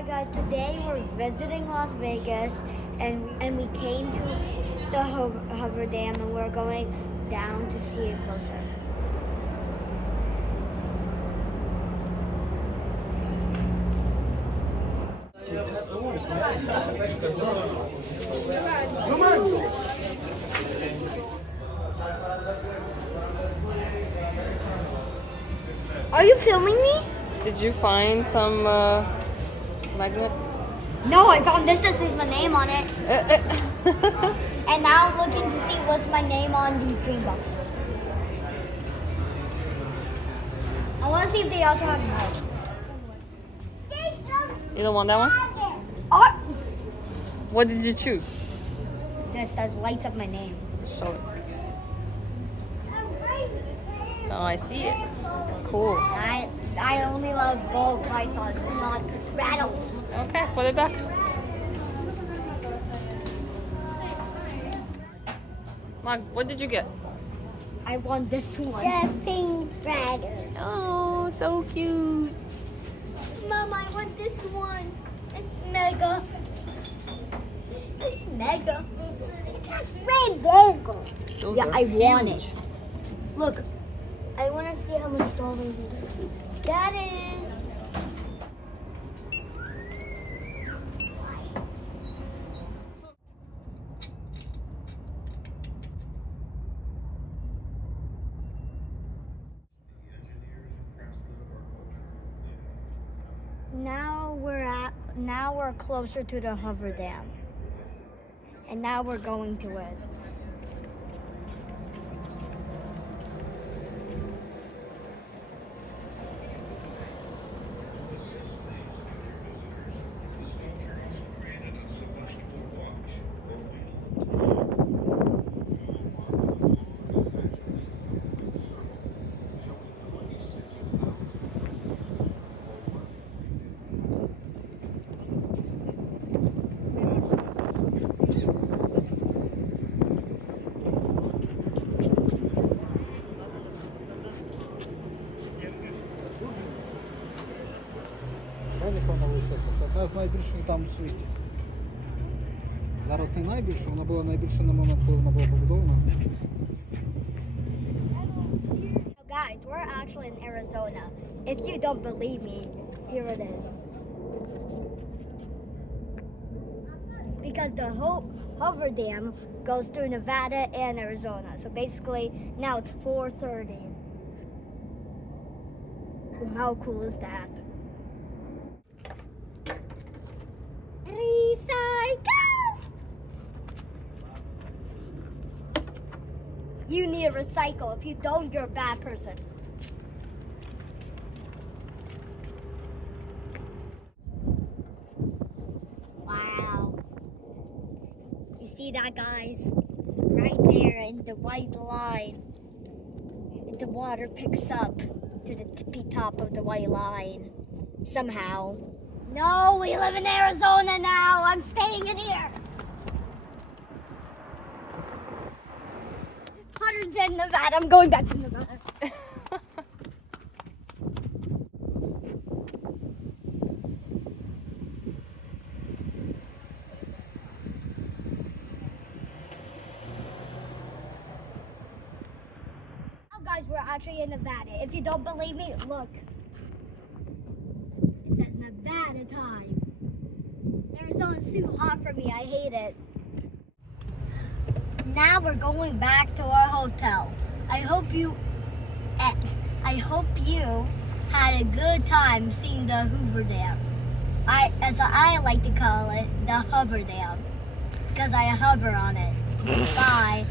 Hi guys, today we're visiting Las Vegas and we came to the Hoover Dam and we're going down to see it closer. Are you filming me? Did you find some magnets? No, I found this that says my name on it. And now I'm looking to see what's my name on these green boxes. I want to see if they also have milk. You don't want that one? Oh, What did you choose? this that lights up my name. Show it. Oh, I see it. Cool. I only love ball pythons, not rattles. Okay, put it back. Mark, what did you get? I want this one. The pink rattles. Oh, so cute. Mom, I want this one. It's mega. It's mega. It's just red mega. Those Yeah, are I want huge. it. Look, I want to see how much strawberries it is. That is. Now we're closer to the Hoover Dam. And now we're going to it. Вона висока. Це одна з найбільших дам у світі. Зараз не найбільша, вона була найбільша на момент, коли вона була побудована. Guys, we're actually in Arizona. If you don't believe me, here it is. Because the Hoover Dam goes through Nevada and Arizona. So basically, now it's 4:30. How cool is that? Recycle! You need to recycle. If you don't, you're a bad person. Wow. You see that, guys? Right there in the white line. The water picks up to the tippy top of the white line. Somehow. No, we live in Arizona now. I'm staying in here. Hotter than Nevada. I'm going back to Nevada. Now, guys, we're actually in Nevada. If you don't believe me, look. It says Nevada time. Arizona's too hot for me. I hate it. Now we're going back to our hotel. I hope you had a good time seeing the Hoover Dam. As I like to call it, the Hoover Dam, because I hover on it. Bye.